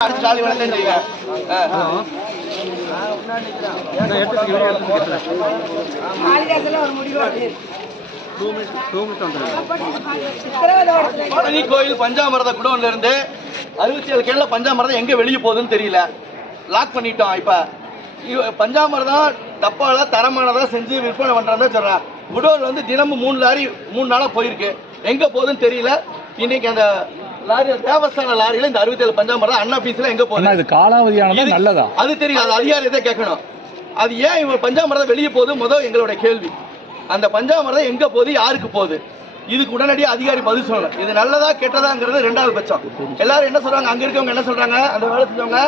பழனி கோயில் பஞ்சாமிரத குடோன்ல இருந்து 67 கேன்ல பஞ்சாமிரதம் எங்க வெளியே போகுதுன்னு தெரியல. லாக் பண்ணிட்டோம். இப்ப பஞ்சாமிரதம் தப்பால தரமானதா செஞ்சு விற்பனை பண்றதா சொல்றேன். குடோன்ல வந்து தினமும் 3 லாரி 3 நாளா போயிருக்கு. எங்க போகுதுன்னு தெரியல. இன்னைக்கு அந்த லாரி தேவஸ்தான லாரியில இந்த 67 பஞ்சாமிரதம் அண்ணா பீஸ்ல எங்க போகுது? இது காலாவதியானதா நல்லதா? அது தெரியும். அது அதிகாரியை கேட்கணும். அது ஏன் இவங்க பஞ்சாமிரதம் வெளியே போகுது முதல் எங்களுடைய கேள்வி. அந்த பஞ்சாமிரதம் எங்க போகுது, யாருக்கு போகுது, இதுக்கு உடனடியாக அதிகாரி பதில் சொல்லணும். இது நல்லதா கெட்டதாங்கிறது 2வது பட்சம். எல்லாரும் என்ன சொல்றாங்க, அங்க இருக்கவங்க என்ன சொல்றாங்க, அந்த வேலை செஞ்சவங்க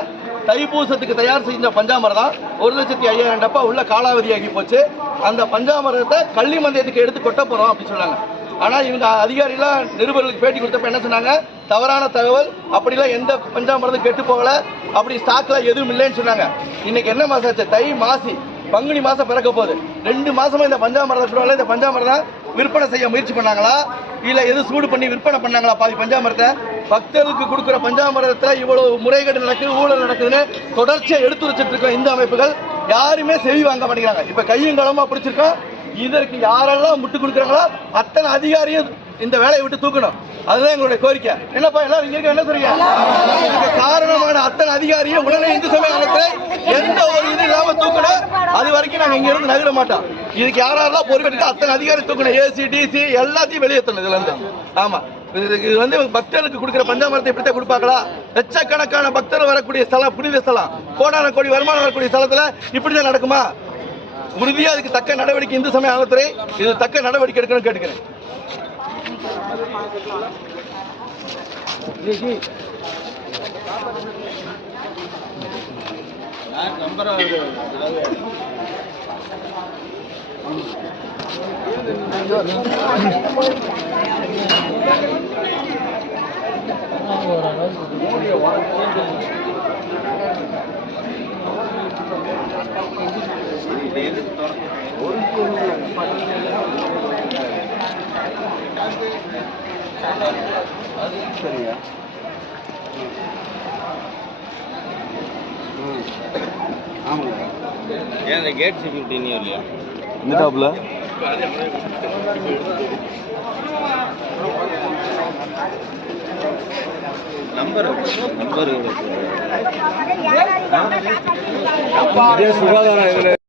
தைப்பூசத்துக்கு தயார் செஞ்ச பஞ்சாமிரதம் 1,50,000 டப்பா உள்ள காலாவதியாகி போச்சு. அந்த பஞ்சாமிரதத்தை கள்ளி மந்தியத்துக்கு எடுத்து கொட்ட போறோம் அப்படின்னு சொன்னாங்க. ஆனா இவங்க அதிகாரிலாம் நிருபர்களுக்கு பேட்டி கொடுத்தப்ப என்ன சொன்னாங்க, தவறான தகவல், அப்படிலாம் எந்த பஞ்சாமிரதம் கெட்டு போகல, அப்படி ஸ்டாக்ல எதுவும் இல்லைன்னு சொன்னாங்க. இன்னைக்கு என்ன மாசம் ஆச்சு? தை மாசி, பங்குனி மாசம் பிறக்க போகுது. 2 மாசமா இந்த பஞ்சாமிரதம் இந்த பஞ்சாமிரதம் விற்பனை செய்ய முயற்சி பண்ணாங்களா, இல்ல எது சூடு பண்ணி விற்பனை பண்ணாங்களா? பாதி பஞ்சாமிரத்தை பக்தர்களுக்கு கொடுக்குற பஞ்சாமிரதத்துல இவ்வளவு முறைகேடு நடக்குது, ஊழல் நடக்குதுன்னு தொடர்ச்சியா எடுத்து வச்சுட்டு இருக்க இந்த அமைப்புகள் யாருமே செவி வாங்க மாட்டேங்கிறாங்க. இப்ப கையும் களமா பிடிச்சிருக்கோம். இதற்கு யாரெல்லாம் முட்டு கொடுக்குறாங்களோ அத்தனை அதிகாரியும் இந்த வேலையை விட்டு தூக்கணும். அதுதான் எங்களுடைய கோரிக்கை. என்னப்பா எல்லாரும் இங்க என்ன சொல்றீங்க? இதுக்கு காரணமான அத்தனை அதிகாரியும் உடனே இந்து சமய அறத்தில் எந்த ஒரு இது இல்லாம தூக்கணும். அது வரைக்கும் நாங்க இங்க இருந்து நகர மாட்டோம். இதுக்கு யாரெல்லாம் பொறுப்பெடுக்க அத்தனை அதிகாரி தூக்கணும். ஏசி டிசி எல்லாத்தையும் வெளியேற்றணும் இதுல இருந்து. ஆமா, இது வந்து பக்தர்களுக்கு கொடுக்குற பஞ்சாமிரத்தை இப்படித்தான் கொடுப்பாங்களா? லட்சக்கணக்கான பக்தர்கள் வரக்கூடிய ஸ்தலம், புனித ஸ்தலம், கோடான கோடி வருமானம் வரக்கூடிய ஸ்தலத்துல இப்படிதான் நடக்குமா? உறுதியா அதுக்கு தக்க நடவடிக்கை இந்து சமய அறத்துறை இது தக்க நடவடிக்கை எடுக்கணும்னு கேட்டுக்கிறேன். சரியா? ஆமாங்க. ஏன் இந்த கேட் செக்யூரிட்டி நீ இல்லையா இந்த டாப்ல நம்பர் சுகாதாரம்